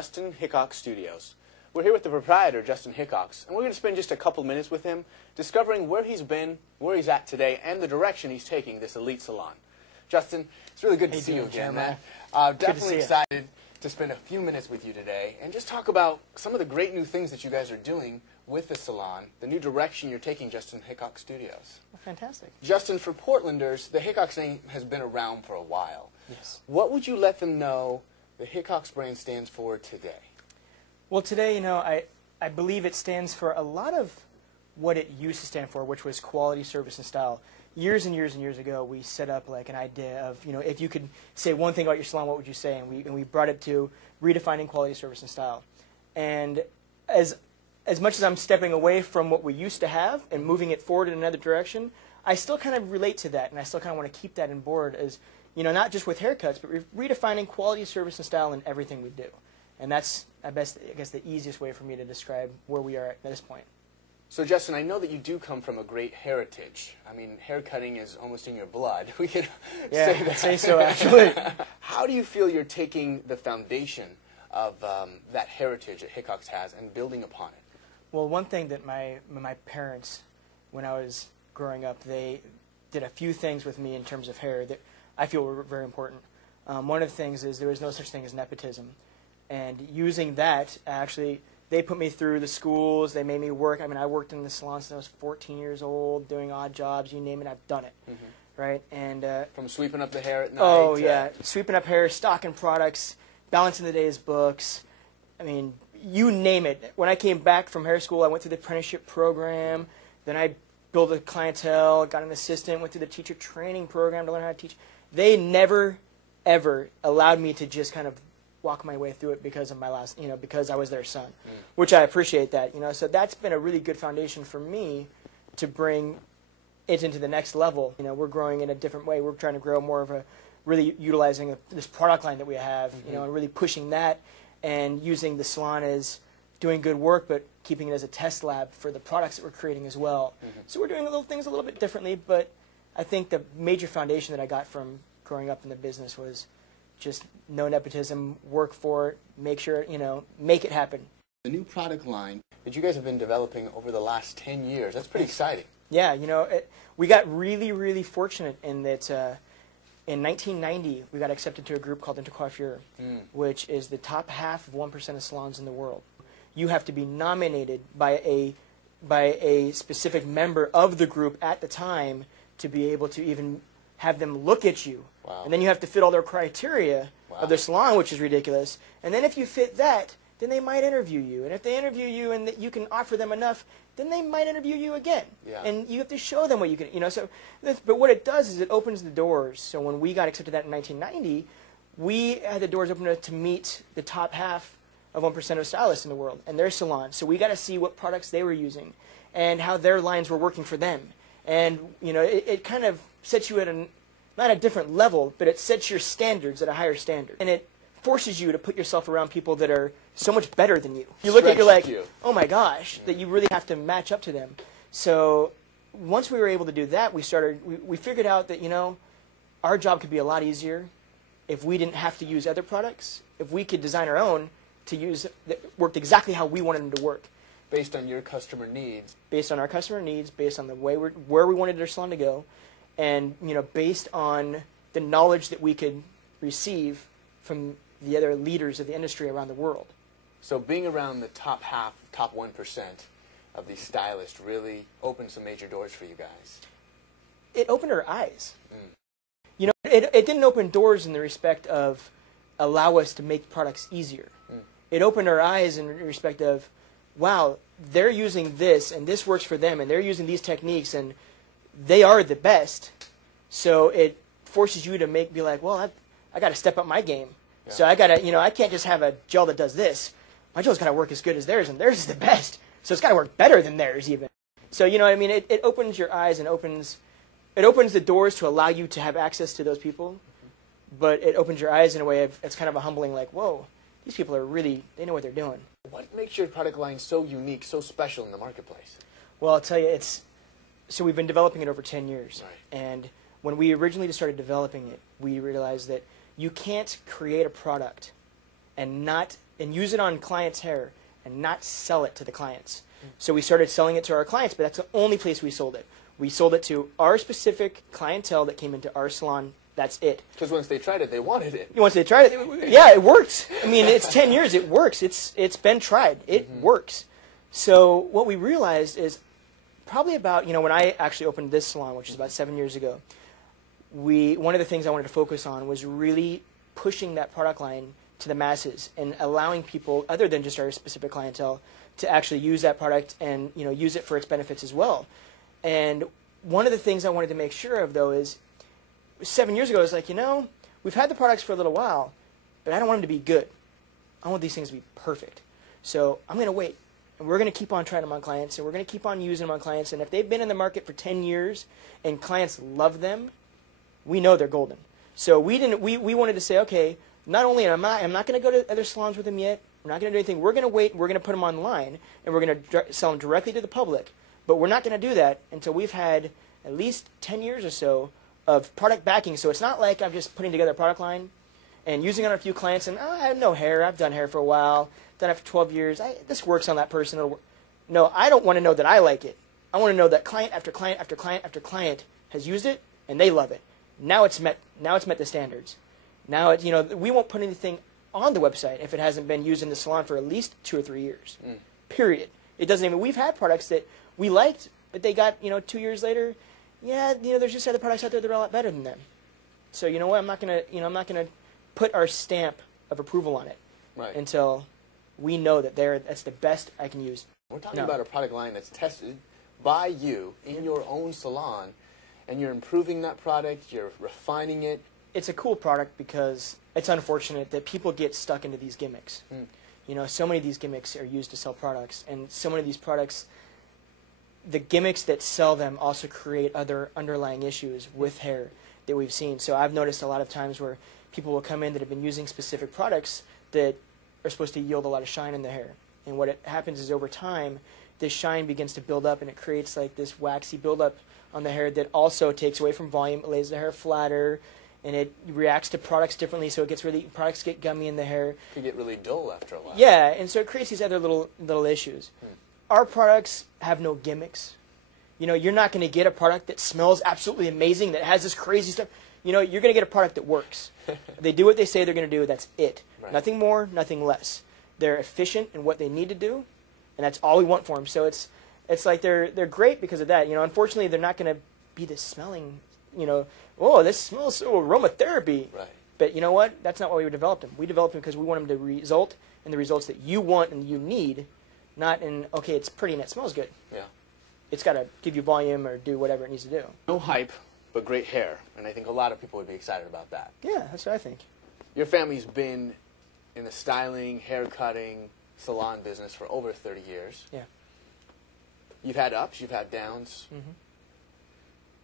Justin Hickox Studios. We're here with the proprietor, Justin Hickox, and we're going to spend just a couple minutes with him discovering where he's been, where he's at today, and the direction he's taking this elite salon. Justin, it's really good to see you again, man. Definitely excited to spend a few minutes with you today and just talk about some of the great new things that you guys are doing with the salon, the new direction you're taking Justin Hickox Studios. Fantastic. Justin, for Portlanders, the Hickox name has been around for a while. Yes. What would you let them know the Hickox brand stands for today? Well, today, you know, I believe it stands for a lot of what it used to stand for, which was quality, service, and style. Years and years and years ago, we set up like an idea of, you know, if you could say one thing about your salon, what would you say? And we brought it to redefining quality, service, and style. And as much as I'm stepping away from what we used to have and moving it forward in another direction, I still kind of relate to that, and I still kind of want to keep that on board as, you know, not just with haircuts, but redefining quality, service, and style in everything we do. And that's, I guess, the easiest way for me to describe where we are at this point. So, Justin, I know that you do come from a great heritage. I mean, haircutting is almost in your blood. We could say that. I'd say so, actually. How do you feel you're taking the foundation of that heritage that Hickox has and building upon it? Well, one thing that my parents, when I was growing up, they did a few things with me in terms of hair that I feel were very important. One of the things is there was no such thing as nepotism. And using that, actually, they put me through the schools. They made me work. I mean, I worked in the salon since I was 14 years old, doing odd jobs. You name it, I've done it. Mm-hmm. Right? And from sweeping up the hair at night. Oh, yeah. Sweeping up hair, stocking products, balancing the day's books. I mean, you name it. When I came back from hair school, I went through the apprenticeship program. Then I built a clientele, got an assistant, went through the teacher training program to learn how to teach. They never, ever allowed me to just kind of walk my way through it because of my last, you know, because I was their son, which I appreciate that, you know. So that's been a really good foundation for me to bring it into the next level. You know, we're growing in a different way. We're trying to grow more of a, really utilizing this product line that we have, you know, and really pushing that and using the salon as doing good work, but keeping it as a test lab for the products that we're creating as well. So we're doing little things a little bit differently, but I think the major foundation that I got from growing up in the business was just no nepotism, work for it, make sure, you know, make it happen. The new product line that you guys have been developing over the last 10 years, that's pretty exciting. Yeah, you know, we got really, really fortunate in that in 1990, we got accepted to a group called Intercoiffure, which is the top half of 1% of salons in the world. You have to be nominated by a specific member of the group at the time to be able to even have them look at you. Wow. And then you have to fit all their criteria of their salon, which is ridiculous. And then if you fit that, then they might interview you. And if they interview you and you can offer them enough, then they might interview you again. Yeah. And you have to show them what you can, you know. So, but what it does is it opens the doors. So when we got accepted that in 1990, we had the doors open to meet the top half of 1% of stylists in the world and their salons. So we got to see what products they were using and how their lines were working for them. And, you know, it kind of sets you at not a different level, but it sets your standards at a higher standard. And it forces you to put yourself around people that are so much better than you. You look at it, you're like, oh my gosh, that you really have to match up to them. So once we were able to do that, we figured out that, you know, our job could be a lot easier if we didn't have to use other products, if we could design our own to use that worked exactly how we wanted them to work. Based on your customer needs. Based on our customer needs, based on the way where we wanted our salon to go, and, you know, based on the knowledge that we could receive from the other leaders of the industry around the world. So being around the top half, top 1% of these stylists really opened some major doors for you guys. It opened our eyes. You know, it didn't open doors in the respect of allow us to make products easier. It opened our eyes in respect of, wow, they're using this, and this works for them, and they're using these techniques, and they are the best. So it forces you to be like, well, I got to step up my game. Yeah. So I got to, you know, I can't just have a gel that does this. My gel's got to work as good as theirs, and theirs is the best. So it's got to work better than theirs even. So, you know what I mean? It opens your eyes and opens the doors to allow you to have access to those people, but it opens your eyes in a way of, it's kind of a humbling, like, whoa, these people are really, they know what they're doing. What makes your product line so unique, so special in the marketplace? Well, I'll tell you, so we've been developing it over 10 years. Right. And when we originally started developing it, we realized that you can't create a product and not and use it on clients' hair and not sell it to the clients. So we started selling it to our clients, but that's the only place we sold it. We sold it to our specific clientele that came into our salon. That's it. Because once they tried it, they wanted it. Once they tried it, yeah, it works. I mean, it's 10 years. It works. It's been tried. It works. So what we realized is probably about, when I actually opened this salon, which is about 7 years ago, one of the things I wanted to focus on was really pushing that product line to the masses and allowing people, other than just our specific clientele, to actually use that product and use it for its benefits as well. And one of the things I wanted to make sure of, though, is 7 years ago, I was like, we've had the products for a little while, but I don't want them to be good. I want these things to be perfect. So I'm going to wait. And we're going to keep on trying them on clients, and we're going to keep on using them on clients. And if they've been in the market for 10 years and clients love them, we know they're golden. So we wanted to say, okay, not only I'm not going to go to other salons with them yet. We're not going to do anything. We're going to wait. We're going to put them online, and we're going to sell them directly to the public. But we're not going to do that until we've had at least 10 years or so of product backing. So it's not like I'm just putting together a product line and using it on a few clients and, I have no hair. I've done hair for a while. Done it for 12 years. This works on that person. It'll work. No, I don't want to know that I like it. I want to know that client after client after client after client has used it and they love it. Now it's met the standards. Now we won't put anything on the website if it hasn't been used in the salon for at least 2 or 3 years. Period. It doesn't even. We've had products that we liked, but they got 2 years later. Yeah, there's just other products out there that are a lot better than them. So you know what? I'm not gonna put our stamp of approval on it until we know that that's the best I can use. We're talking about a product line that's tested by you in your own salon, and you're improving that product. You're refining it. It's a cool product because it's unfortunate that people get stuck into these gimmicks. So many of these gimmicks are used to sell products, and so many of these products, the gimmicks that sell them also create other underlying issues with hair that we've seen. So I've noticed a lot of times where people will come in that have been using specific products that are supposed to yield a lot of shine in the hair. And what happens is over time, this shine begins to build up, and it creates like this waxy buildup on the hair that also takes away from volume. It lays the hair flatter, and it reacts to products differently, so products get gummy in the hair. It could get really dull after a while. Yeah, and so it creates these other little issues. Our products have no gimmicks. You're not going to get a product that smells absolutely amazing, that has this crazy stuff. You're going to get a product that works. They do what they say they're going to do. That's it. Right. Nothing more, nothing less. They're efficient in what they need to do, and that's all we want for them. So it's like they're great because of that. Unfortunately, they're not going to be this smelling, oh, this smells so aromatherapy. Right. But you know what? That's not why we developed them. We developed them because we want them to result in the results that you want and you need, not in, okay, it's pretty and it smells good. Yeah. It's got to give you volume or do whatever it needs to do. No hype, but great hair. And I think a lot of people would be excited about that. Yeah, that's what I think. Your family's been in the styling, hair cutting, salon business for over 30 years. Yeah. You've had ups, you've had downs.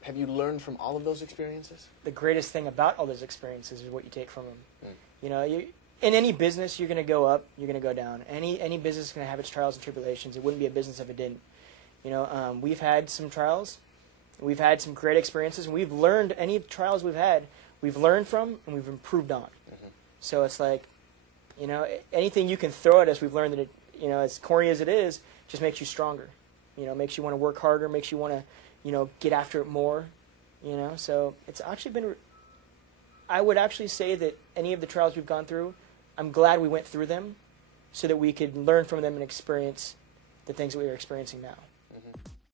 Have you learned from all of those experiences? The greatest thing about all those experiences is what you take from them. In any business, you're going to go up, you're going to go down. Any business is going to have its trials and tribulations. It wouldn't be a business if it didn't. We've had some trials, we've had some great experiences, and we've learned any trials we've learned from, and we've improved on. So it's like, anything you can throw at us, we've learned that it, as corny as it is, just makes you stronger. Makes you want to work harder, makes you want to, get after it more. So it's actually been. I would actually say that any of the trials we've gone through, I'm glad we went through them, so that we could learn from them and experience the things that we are experiencing now.